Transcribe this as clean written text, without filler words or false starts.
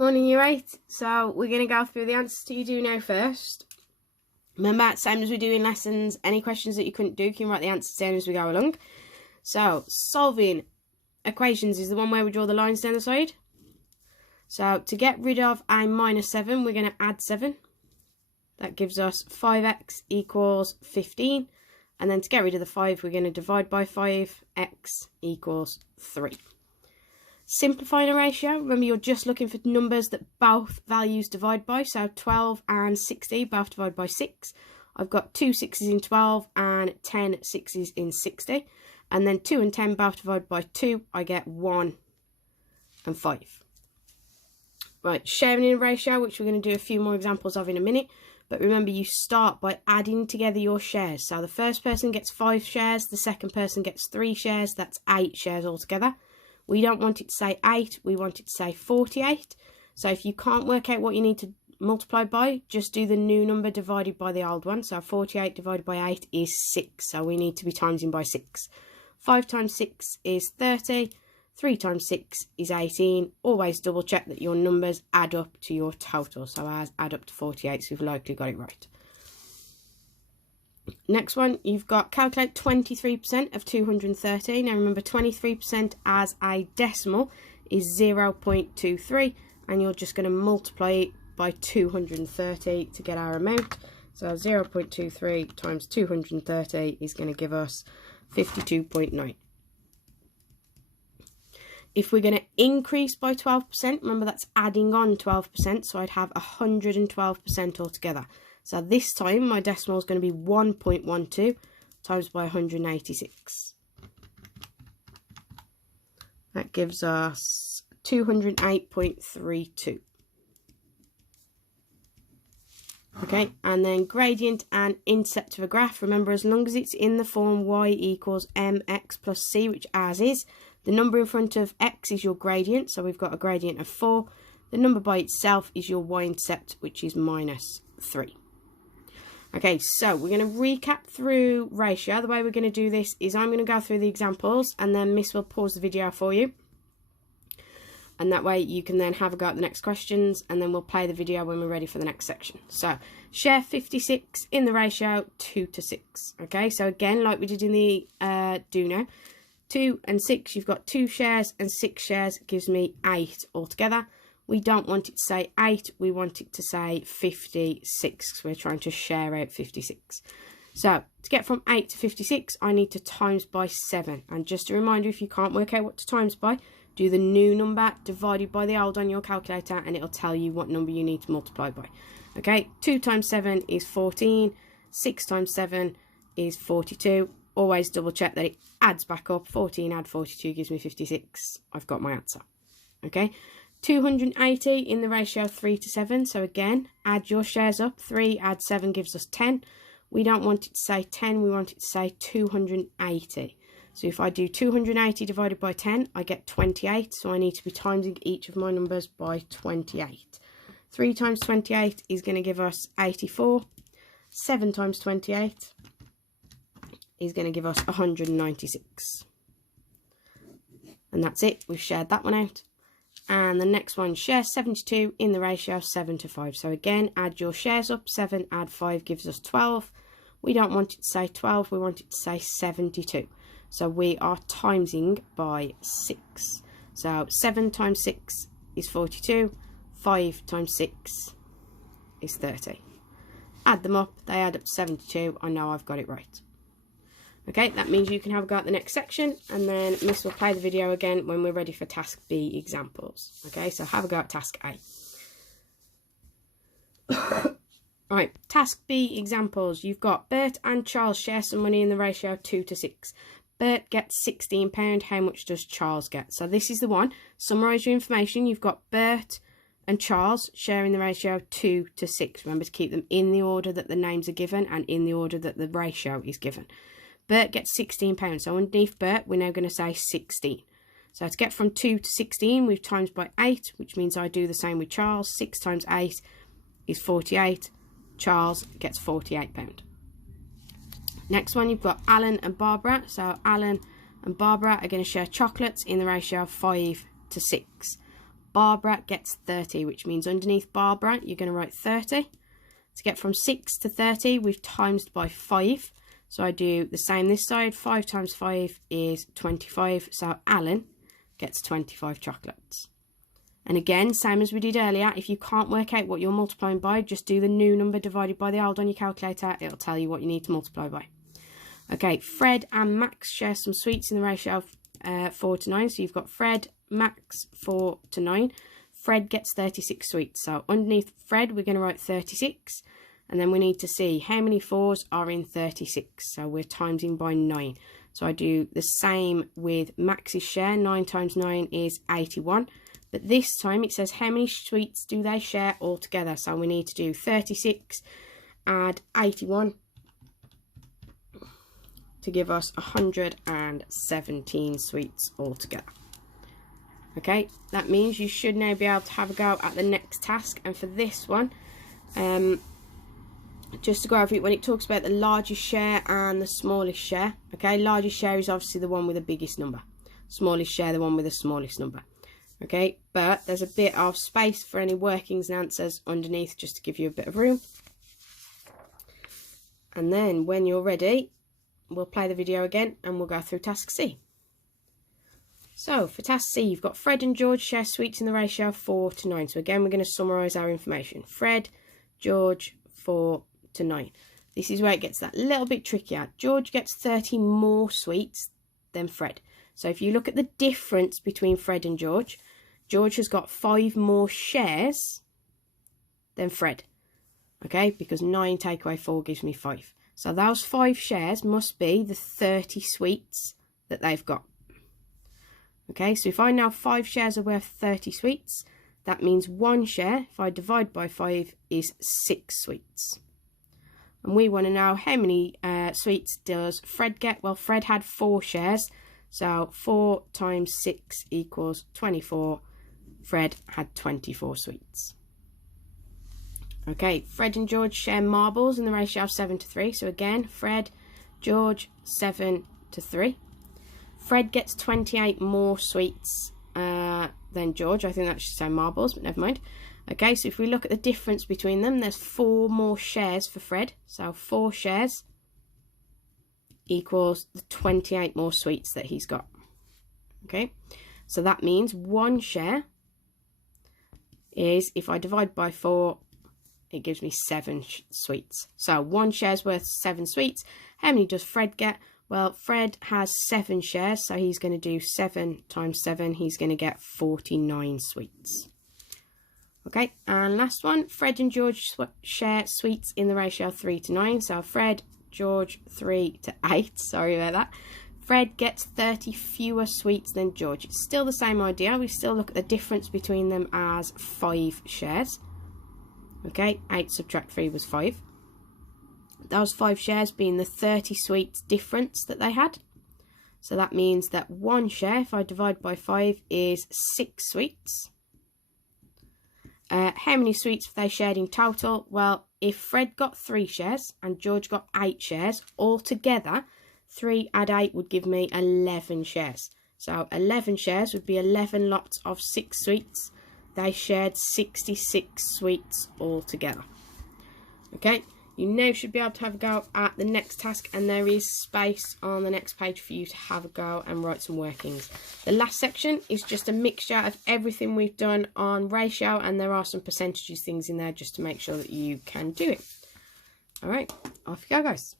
Morning, Year 8. So we're going to go through the answers to you do now first. Remember, same as we do in lessons, any questions that you couldn't do, you can write the answers down as we go along. So solving equations is the one where we draw the lines down the side. So to get rid of a minus 7, we're going to add 7. That gives us 5x equals 15. And then to get rid of the 5, we're going to divide by 5, x equals 3. Simplifying a ratio, remember you're just looking for numbers that both values divide by. So 12 and 60 both divide by 6. I've got 2 6's in 12 and 10 6's in 60. And then 2 and 10 both divide by 2. I get 1 and 5. Right, sharing in a ratio, which we're going to do a few more examples of in a minute. But remember, you start by adding together your shares. So the first person gets 5 shares, the second person gets 3 shares. That's 8 shares altogether. We don't want it to say 8, we want it to say 48. So if you can't work out what you need to multiply by, just do the new number divided by the old one. So 48 divided by 8 is 6, so we need to be timesing by 6. 5 times 6 is 30, 3 times 6 is 18. Always double check that your numbers add up to your total. So ours add up to 48, so we've likely got it right. Next one, you've got calculate 23% of 230. Now remember, 23% as a decimal is 0.23, and you're just going to multiply it by 230 to get our amount. So 0.23 times 230 is going to give us 52.9. If we're going to increase by 12%, remember that's adding on 12%, so I'd have 112% altogether. So this time my decimal is going to be 1.12 times by 186. That gives us 208.32. Okay, and then gradient and intercept of a graph. Remember, as long as it's in the form y equals mx plus c, which ours is, the number in front of x is your gradient, so we've got a gradient of 4. The number by itself is your y-intercept, which is minus 3. Okay, so we're going to recap through ratio. The way we're going to do this is I'm going to go through the examples and then Miss will pause the video for you. And that way you can then have a go at the next questions, and then we'll play the video when we're ready for the next section. So, share 56 in the ratio 2 to 6. Okay, so again, like we did in the do now, 2 and 6, you've got 2 shares and 6 shares, gives me 8 altogether. We don't want it to say 8, we want it to say 56, because we're trying to share out 56. So, to get from 8 to 56, I need to times by 7. And just a reminder, if you can't work out what to times by, do the new number divided by the old on your calculator, and it'll tell you what number you need to multiply by. Okay, 2 times 7 is 14, 6 times 7 is 42. Always double check that it adds back up. 14 add 42 gives me 56. I've got my answer. Okay. 280 in the ratio 3 to 7. So again, add your shares up. 3 add 7 gives us 10. We don't want it to say 10, we want it to say 280. So if I do 280 divided by 10, I get 28. So I need to be timesing each of my numbers by 28. 3 times 28 is going to give us 84. 7 times 28 is going to give us 196. And that's it. We've shared that one out. And the next one, share 72 in the ratio 7 to 5. So again, add your shares up. 7 add 5 gives us 12. We don't want it to say 12, we want it to say 72. So we are timesing by 6. So 7 times 6 is 42. 5 times 6 is 30. Add them up, they add up to 72. I know I've got it right. Okay, that means you can have a go at the next section, and then Miss will play the video again when we're ready for task B examples. Okay, so have a go at task A. Right, task B examples. You've got Bert and Charles share some money in the ratio 2 to 6. Bert gets £16. How much does Charles get? So this is the one. Summarise your information. You've got Bert and Charles sharing the ratio 2 to 6. Remember to keep them in the order that the names are given and in the order that the ratio is given. Bert gets £16. So underneath Bert, we're now going to say 16. So to get from 2 to 16, we've times by 8, which means I do the same with Charles. 6 times 8 is 48. Charles gets £48. Next one, you've got Alan and Barbara. So Alan and Barbara are going to share chocolates in the ratio of 5 to 6. Barbara gets 30, which means underneath Barbara, you're going to write 30. To get from 6 to 30, we've times by 5. So I do the same this side. 5 times 5 is 25. So Alan gets 25 chocolates. And again, same as we did earlier, if you can't work out what you're multiplying by, just do the new number divided by the old on your calculator. It'll tell you what you need to multiply by. Okay, Fred and Max share some sweets in the ratio of 4 to 9. So you've got Fred, Max, 4 to 9. Fred gets 36 sweets. So underneath Fred, we're going to write 36. And then we need to see how many 4s are in 36. So we're timesing by 9. So I do the same with Max's share. 9 times 9 is 81. But this time it says how many sweets do they share all together. So we need to do 36, add 81 to give us 117 sweets altogether. Okay, that means you should now be able to have a go at the next task. And for this one, just to go over it, when it talks about the largest share and the smallest share, okay, largest share is obviously the one with the biggest number. Smallest share, the one with the smallest number. Okay, but there's a bit of space for any workings and answers underneath just to give you a bit of room. And then when you're ready, we'll play the video again and we'll go through task C. So for task C, you've got Fred and George share sweets in the ratio of 4 to 9. So again, we're going to summarise our information. Fred, George, 4 to 9. This is where it gets that little bit trickier. George gets 30 more sweets than Fred. So if you look at the difference between Fred and George, George has got 5 more shares than Fred. Okay, because 9 take away 4 gives me 5. So those 5 shares must be the 30 sweets that they've got. Okay, so if I know 5 shares are worth 30 sweets, that means 1 share, if I divide by 5, is 6 sweets. And we want to know how many sweets does Fred get? Well, Fred had 4 shares. So 4 times 6 equals 24. Fred had 24 sweets. Okay, Fred and George share marbles in the ratio of 7 to 3. So again, Fred, George, 7 to 3. Fred gets 28 more sweets than George. I think that should say marbles, but never mind. Okay, so if we look at the difference between them, there's 4 more shares for Fred. So 4 shares equals the 28 more sweets that he's got. Okay, so that means 1 share is, if I divide by 4, it gives me 7 sweets. So 1 share's worth 7 sweets. How many does Fred get? Well, Fred has 7 shares, so he's going to do 7 times 7. He's going to get 49 sweets. Okay, and last one, Fred and George share sweets in the ratio of 3 to 9. So Fred, George, 3 to 8. Sorry about that. Fred gets 30 fewer sweets than George. It's still the same idea. We still look at the difference between them as 5 shares. Okay, 8 subtract 3 was 5. Those 5 shares being the 30 sweets difference that they had. So that means that 1 share, if I divide by 5, is 6 sweets. How many sweets have they shared in total? Well, if Fred got 3 shares and George got 8 shares, altogether 3 add 8 would give me 11 shares. So 11 shares would be 11 lots of 6 sweets. They shared 66 sweets altogether. Okay, you now should be able to have a go at the next task, and there is space on the next page for you to have a go and write some workings. The last section is just a mixture of everything we've done on ratio, and there are some percentages things in there just to make sure that you can do it. All right, off you go, guys.